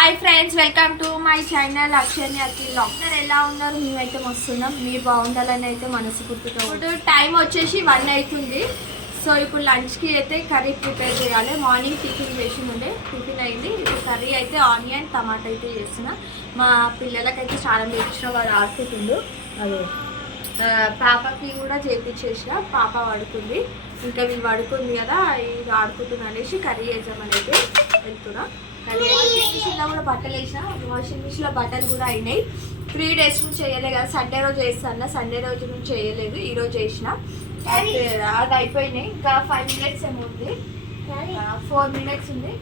Hi friends, welcome to my channel Akshayani Akhil blog. అందరు ఎలా ఉన్నారు? మేమైతే మస్తున్నాం. మీరు బాగుండాలని అయితే మనస్ఫూర్తిగా. ఇప్పుడు టైం వచ్చేసి 1 అవుతుంది. సో ఇప్పుడు లంచ్కి అయితే కర్రీ ప్రిపేర్ చేయాలి. మార్నింగ్ టిఫిన్ చేసి ఉండే, టిఫిన్ అయింది. ఇప్పుడు కర్రీ అయితే ఆనియన్ టమాటా అయితే చేసిన. మా పిల్లలకైతే చాలా తెచ్చిన, వాడు ఆడుకుంటుండు. అదే పాపకి కూడా చేపించేసిన, పాప పడుకుంది. ఇంకా వీళ్ళు పడుకుంది కదా, ఇది ఆడుకుంటుంది అనేసి కర్రీ చేద్దామని అయితే వెళ్తున్నా. వాషింగ్ మిషన్లో కూడా బట్టలు వేసిన, వాషింగ్ మిషన్లో బట్టలు కూడా అయినాయి. 3 days నుంచి చేయలేదు కదా, సండే రోజు వేస్తాను. సండే రోజు నుంచి చేయలేదు, ఈరోజు చేసిన. అది అయిపోయినాయి. ఇంకా 5 minutes ఏమో ఉంది, 4 minutes ఉంది.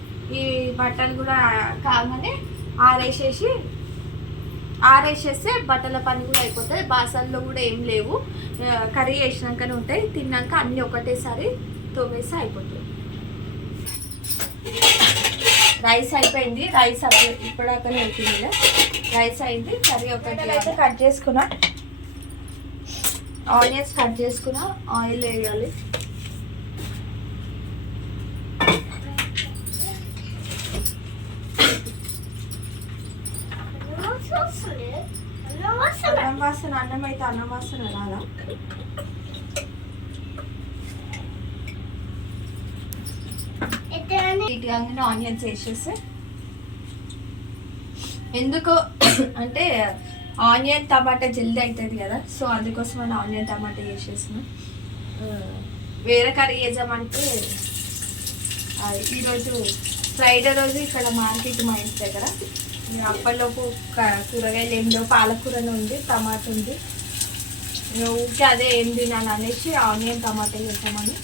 ఈ బట్టలు కూడా కాగానే ఆరేసేస్తే బట్టల పని కూడా అయిపోతుంది. బాసన్లో కూడా ఏం లేవు, కర్రీ వేసినాకనే ఉంటాయి. తిన్నాక అన్నీ ఒకటేసారి తోమేసి అయిపోతుంది. రైస్ అయిపోయింది, రైస్ ఇప్పటిదాకానే అవుతుంది. రైస్ అయింది, కర్రీ ఒకటి అయితే కట్ చేసుకున్నా. ఆనియన్స్ కట్ చేసుకున్నా, ఆయిల్ వేయాలి. అన్నం వాసన, అన్నం అయితే అన్నం వాసన రాదా? ఆనియన్స్ వేసేసి, ఎందుకు అంటే ఆనియన్ టమాటా జల్దీ అవుతుంది కదా, సో అందుకోసం అని ఆనియన్ టమాటా వేసేసిన. వేరే కర్రీ వేద్దామంటే ఈరోజు ఫ్రైడే రోజు ఇక్కడ మార్కెట్ మా ఇంటి దగ్గర. అప్పటిలోపు కూరగాయలు ఏం లేవు, పాలకూరను ఉంది, టమాటా ఉంది. ఊరికే అదే ఏం తినాలి అనేసి ఆనియన్ టమాటా వేద్దామని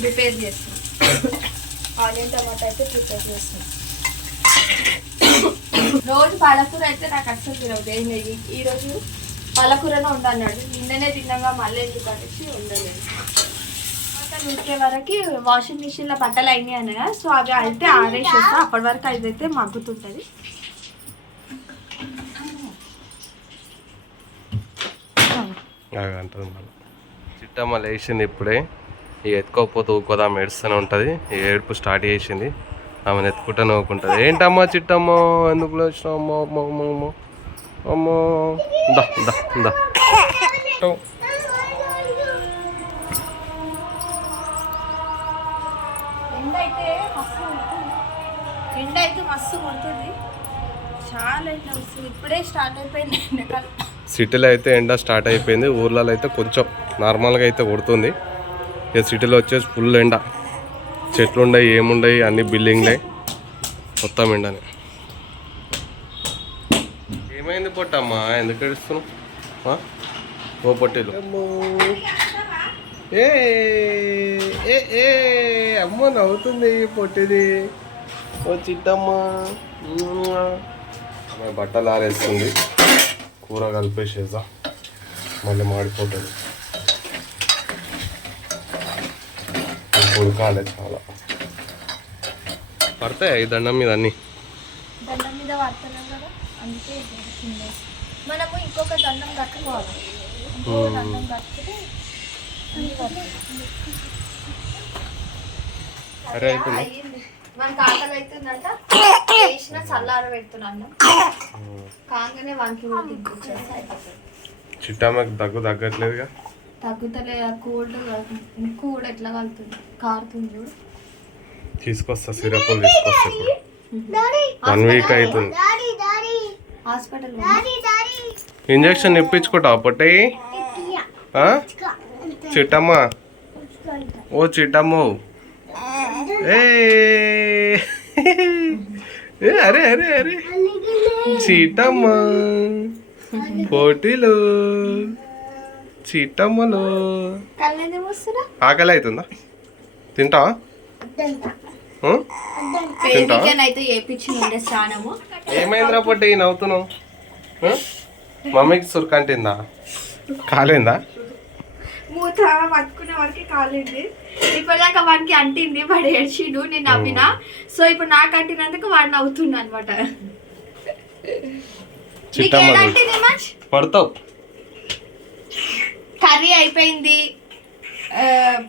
ప్రిపేర్ చేస్తాం. ఆనియన్ టమాటా అయితే ప్రిపేర్ చేస్తాం. రోజు పాలకూర అయితే నాకు అస్సలు తినదు. ఏం లేదు, ఈరోజు పాలకూరనే ఉండన్నాడు. నిన్ననే తిన్నాగా, మళ్ళీ ఎందుకు అనేసి ఉండలేదు. ఉడికే వరకు వాషింగ్ మిషన్లో బట్టలు అయినాయి అన్నగా, సో అవి అయితే ఆరేసేస్తా. అప్పటి వరకు అదైతే మగ్గుతుంటుంది. చిట్టమ్మ లేచింది ఇప్పుడే. ఇక ఎత్తుకోకపోతే ఊకోదాం ఏడుస్తూనే ఉంటుంది. ఈ ఏడుపు స్టార్ట్ చేసింది, ఆమెను ఎత్తుకుంటా నవ్వుకుంటుంది. ఏంటమ్మా చిట్టమ్మ, ఎందుకు లేచినావు? అమ్మో అమ్మో అమ్మో అమ్మో అమ్మో, దా దా దా. ఎండ అయితే మస్తు కొడుతుంది, చాలా ఎండ వస్తుంది. ఇప్పుడే స్టార్ట్ అయిపోయింది ఎండకాలం. సిటీలో అయితే ఎండ స్టార్ట్ అయిపోయింది, ఊర్లలో అయితే కొంచెం నార్మల్గా అయితే కొడుతుంది. ఇక సిటీలో వచ్చేసి ఫుల్ ఎండ, చెట్లు ఉండయి, ఏముండయి, అన్ని బిల్డింగ్లే, మొత్తం ఎండనే. ఏమైంది పొట్టమ్మా, ఎందుకు ఏడుస్తున్నావు? ఓ పొట్టేలు, ఏ ఏ అమ్మ నవ్వుతుంది పొట్టిది. ఓ చిట్టమ్మ, ఆమె బట్టలు ఆరేస్తుంది. కూర కలిపేసేదా, మళ్ళీ మాడిపోతుంది. ఉడకాలి, చాలా పడతాయి ఈ దండం మీద, అన్ని దండం మీద పడుతున్నాం కదా, అందుకే మనము ఇంకొక దండం కట్టుకోవాలి. ఇంకొక దండం కట్టుకుంటే సరే అయిపోయింది. మనకు ఆకలి అవుతుందంట, వేసిన చల్లార పెడుతున్నాను. కాగానే వానికి చిట్టమ్మకి తగ్గట్లేదుగా, తగ్గుతలే. కోల్డ్ కూడా ఎట్లా కలుతుంది, కారుతుంది చూడు. తీసుకొస్తా, సిరప్లు తీసుకొస్తా. ఇప్పుడు 1 week అవుతుంది. హాస్పిటల్ ఇంజక్షన్ ఇప్పించుకుంటావా పొట్టి? చిట్టమ్మ, ఓ చిట్టమ్మ, ఏ అరే అరే అరే చిట్టమ్మ, పోటీలు చిట్టమ్మలు. ఆకలి అవుతుందా? తింటావా? ఏమైందిరా పొట్టి నవ్వుతున్నావు? మమ్మీకి సురకంటిందా? కాలేందా? మూత పట్టుకునే వరకు కాలేదు. ఇప్పటిదాకా వాడికి అంటింది, వాడు ఏడ్చిండు, నేను నవ్వినా. సో ఇప్పుడు నాకు అంటినందుకు వాడు నవ్వుతున్నా అనమాట. పడతావు. కర్రీ అయిపోయింది,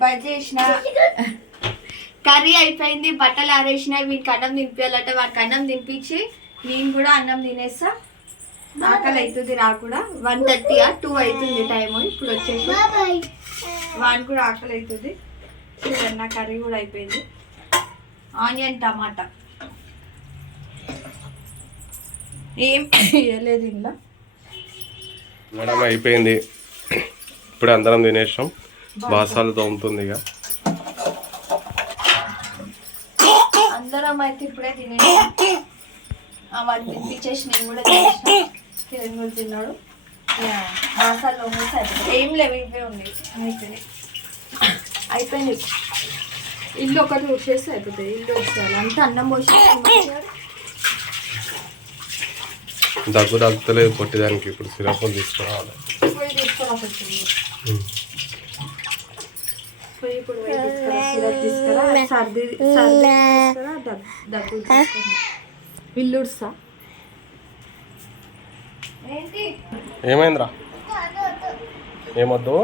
బజ్జీ చేసిన. కర్రీ అయిపోయింది, బట్టలు ఆరేసినాయి, వీనికి అన్నం తినిపించాలంటే వానికి అన్నం తినిపించి నేను కూడా అన్నం తినేస్తా. ఆకలి అవుతుంది రాకుండా. 1:30 2 అవుతుంది టైం. ఇప్పుడు వచ్చేసి వానికి కూడా ఆకలి అవుతుంది. చూడండి నా కర్రీ కూడా అయిపోయింది. ఆనియన్ టమాటా ఏం వేయలేదు ఇంట్లో. మేడం అయిపోయింది. ఇప్పుడు అందరం తినేసాం. బాసాలు తోముతుంది ఇక. అందరం అయితే ఇప్పుడే తినేసాం. వాడు తినిపించేసి నేను కూడా తినేసిన. కిరణ్ కూడా తిన్నాడు. బాసాలు తోమేసి అయిపోయింది. ఏం లేవు, ఇవే ఉన్నాయి. అయిపోయింది. ఇల్లు ఒకటి వచ్చేసి అయిపోతుంది. ఇల్లు వచ్చేయాలి అంతా అన్నం పోసి దగ్గు తగ్గుతలేదు పొట్టిదానికి. ఇప్పుడు సిరప్లు తీసుకురావాలి. పోయి ఇప్పుడు సిరప్ తీసుకురా. సర్ది సర్ది తీసుకురా. దగ్గు ఇల్లుడుస్తా. ఏంటి ఏమైందిరా? ఏమొద్దు?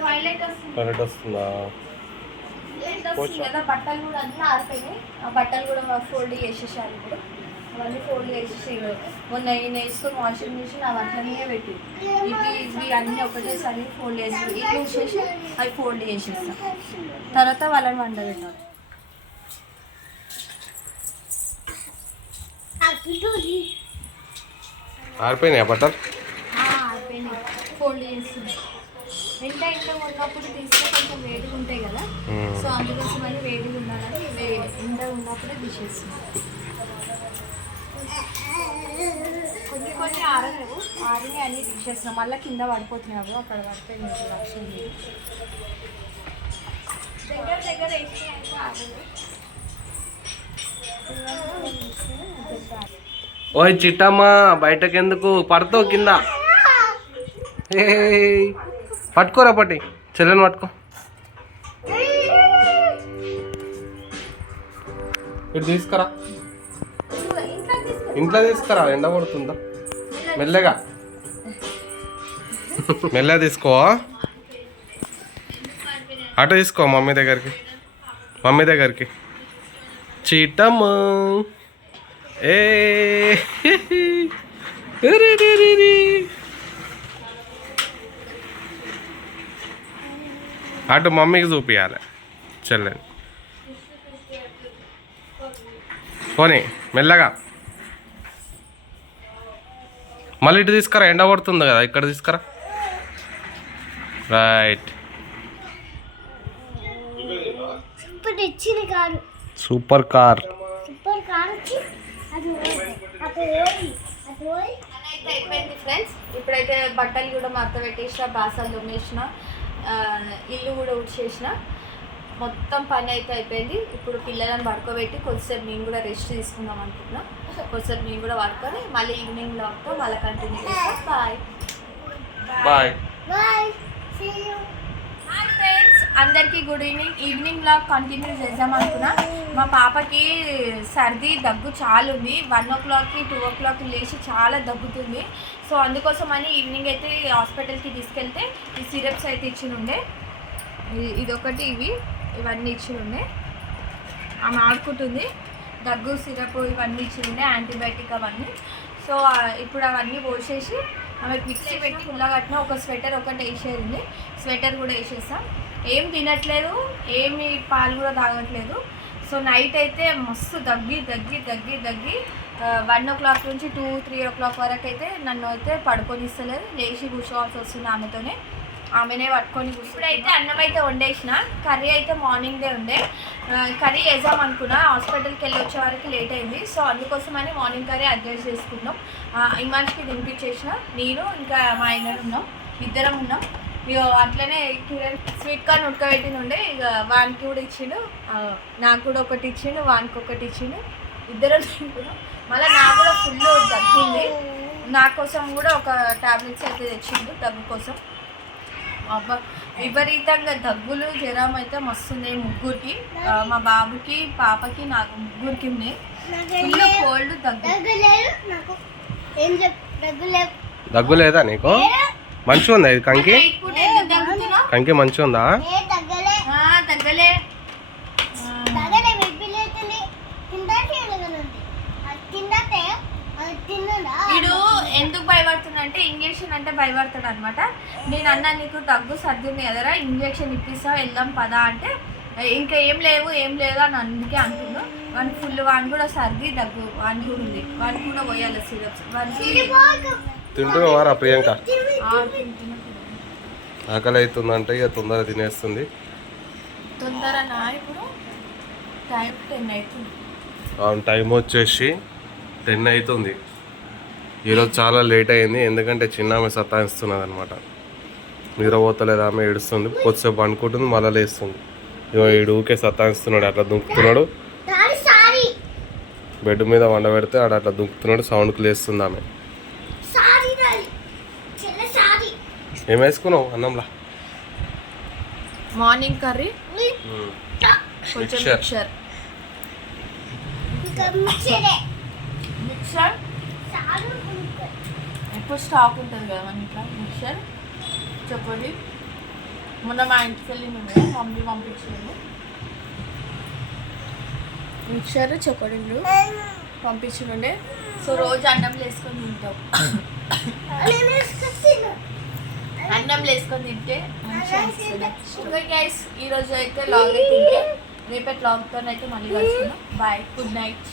టాయిలెట్ వస్తుందా? కదా. బట్టలు కూడా అన్నీ ఆరిపోయినాయి. ఆ బట్టలు కూడా ఫోల్డ్ చేసేసారు. ఇప్పుడు అవన్నీ ఫోల్డ్ చేసేసి మొన్న నేను వేసుకొని వాషింగ్ మిషన్ అవి అట్లనే పెట్టి ఇవి అన్నీ ఒకటేసారి ఫోల్డ్ చేసి ఇవి చూసేసి అవి ఫోల్డ్ చేసేస్తాం. తర్వాత వాళ్ళని వండబెట్టాలి. ఆరిపోయినాయా బట్టలు? అయిపోయినాయి. ఫోల్డ్ చేస్తుంది. ఇంట్లో ఉన్నప్పుడు తీస్తే కొంచెం వేడిగా ఉంటాయి కదా. సో అందుకోసం అని వేడిగా ఉండాలని ఇంట్లో ఉన్నప్పుడే తీసేస్తుంది. కొన్ని ఆరలేవు. ఆరిని అన్నీ తీసేస్తున్నాం. మళ్ళీ కింద పడిపోతున్నాయి. అవి అక్కడ పడిపోయి లక్ష్యం దగ్గర వేస్తే అయితే ఆరలేదు. ఓయ్ చిట్టమ్మా, బయటకెందుకు పడతావు కింద? పట్టుకోరా పట్టి, చెల్లెని పట్టుకో. ఇటు తీసుకురా. ఇంట్లో తీసుకురా. ఎండ కొడుతుందా? మెల్లగా మెల్లగా తీసుకో. అటు తీసుకో మమ్మీ దగ్గరికి. చిట్టమ్మ ఏ అటు మమ్మీకి చూపించాలి చెల్లెని. పోనీ మెల్లగా. మళ్ళీ ఇటు తీసుకురా. ఎండ పడుతుంది కదా, ఇక్కడ తీసుకురా. రైట్. Super car. అయిపోయింది ఫ్రెండ్స్. ఇప్పుడైతే బట్టలు కూడా మడత పెట్టేసిన, బాసాలు తోమేసిన, ఇల్లు కూడా ఊడ్చేసిన. మొత్తం పని అయితే అయిపోయింది. ఇప్పుడు పిల్లలను పడుకోబెట్టి కొద్దిసేపు నేను కూడా రెస్ట్ తీసుకుందాం అనుకుంటున్నా. కొద్దిసేపు నేను కూడా పడుకొని మళ్ళీ ఈవినింగ్ లాగ్తో మళ్ళీ కంటిన్యూ చేస్తాం. Bye bye. హాయ్ ఫ్రెండ్స్, అందరికీ good evening. Evening log continue చేద్దాం అనుకున్నా. మా పాపకి సర్ది దగ్గు చాలా ఉంది. 1 o'clock 2 o'clock లేచి చాలా దగ్గుతుంది. సో అందుకోసం అని ఈవినింగ్ అయితే హాస్పిటల్కి తీసుకెళ్తే ఈ సిరప్స్ అయితే ఇచ్చినుండే. ఇదొకటి, ఇవన్నీ ఇచ్చినుండే. ఆమె ఆడుకుంటుంది. దగ్గు సిరప్ ఇవన్నీ ఇచ్చినుండే, యాంటీబయాటిక్ అవన్నీ. సో ఇప్పుడు అవన్నీ పోసేసి ఆమె మిక్సీ పెట్టి ఫుల్గా కట్టిన. ఒక స్వెటర్ ఒకటి వేసేది, స్వెటర్ కూడా వేసేస్తాం. ఏం తినట్లేదు, ఏమి పాలు కూడా తాగట్లేదు. సో నైట్ అయితే మస్తు దగ్గి 1 o'clock నుంచి 2-3 o'clock వరకు అయితే నన్ను అయితే పడుకొనిస్తలేదు. లేచి కూర్చోవాల్సి వస్తుంది ఆమెతోనే. ఆమెనే పట్టుకొని ఇప్పుడైతే అన్నం అయితే వండేసిన. కర్రీ అయితే మార్నింగ్దే ఉండే. కర్రీ వేద్దాం అనుకున్నా, హాస్పిటల్కి వెళ్ళి వచ్చే వరకు లేట్ అయింది. సో అందుకోసమని మార్నింగ్ కర్రీ అడ్జస్ట్ చేసుకున్నాం. ఈ మనిషికి తినిపించేసిన. నేను ఇంకా మా ఆయన ఉన్నాం, ఇద్దరం ఉన్నాం. ఇక అట్లనే కిరణ్ స్వీట్ కార్న్ ఉడకబెట్టిన ఉండే. ఇక వానికి కూడా ఇచ్చిండు, నాకు కూడా ఒకటి ఇచ్చిండు, వానికి ఒకటి ఇచ్చిండు. ఇద్దరం తింటున్నాం. మళ్ళీ నాకు కూడా ఫుల్ తగ్గింది. నా కోసం కూడా ఒక టాబ్లెట్స్ అయితే తెచ్చిండు దగ్గు కోసం. అబ్బా విపరీతంగా దగ్గులు జ్వరం అయితే మస్తున్నాయి ముగ్గురికి. మా బాబుకి, పాపకి, నాకు ముగ్గురికి ఉన్నాయి. ఫుల్ కోల్డ్, దగ్గు లేదా నీకు? మంచిగా ఉందా ఇది? కంకి మంచిగా ఉందా? తగ్గలే. భయపడుతున్నా అంటే ఇంజెక్షన్ అంటే భయపడతాడు అనమాట. నేను అన్నా నీకు దగ్గు సర్ది ఉంది కదరా, ఇంజెక్షన్ ఇప్పిస్తావు వెళ్దాం పదా అంటే ఇంకా ఏం లేవు అని అందుకే అంటున్నాను. వాడిని కూడా సర్ది దగ్గు వాడిని కూడా ఉంది, వాడిని కూడా పోయాలి సిరప్స్. తింటున్నావారా ప్రియాంక? ఆకలి అవుతుందంటే ఇక తొందరగా తినేస్తుంది. తొందరనా? ఇప్పుడు టైం 10 అవుతుంది. అవును, టైం వచ్చేసి 10 అవుతుంది. ఈరోజు చాలా లేట్ అయింది ఎందుకంటే చిన్న ఆమె సతాయిస్తున్నది అనమాట. నిద్రపోతలేదు ఆమె, ఏడుస్తుంది. కొద్దిసేపు అనుకుంటుంది, మళ్ళీ లేస్తుంది. ఇగో ఈడు ఊకే సతాయిస్తున్నాడు, అట్లా దుంకుతున్నాడు. బెడ్ మీద వండ పెడితే ఆడ అట్లా దుంకుతున్నాడు, సౌండ్కి లేస్తుంది ఆమె. ఏం వేసుకున్నావు అన్నంలా? మార్నింగ్ కర్రీ, కొంచెం మిక్చర్. ఎక్కువ స్టాక్ ఉంటుంది కదా మన ఇంట్లో. మిక్చర్ చెప్పండి, మొన్న మా ఇంటికి వెళ్ళి మమ్మీ పంపించాను. మిక్చర్ చెప్పండి పంపించుండే. సో రోజు అన్నం వేసుకొని తింటాం. అన్నం వేసుకొని తింటే మంచిగా. ఓకే గైస్, ఈరోజు అయితే లాగ్ తింటే రేపటి లాగ్తో అయితే మళ్ళీ కలుసుకుందాం. Bye, good night.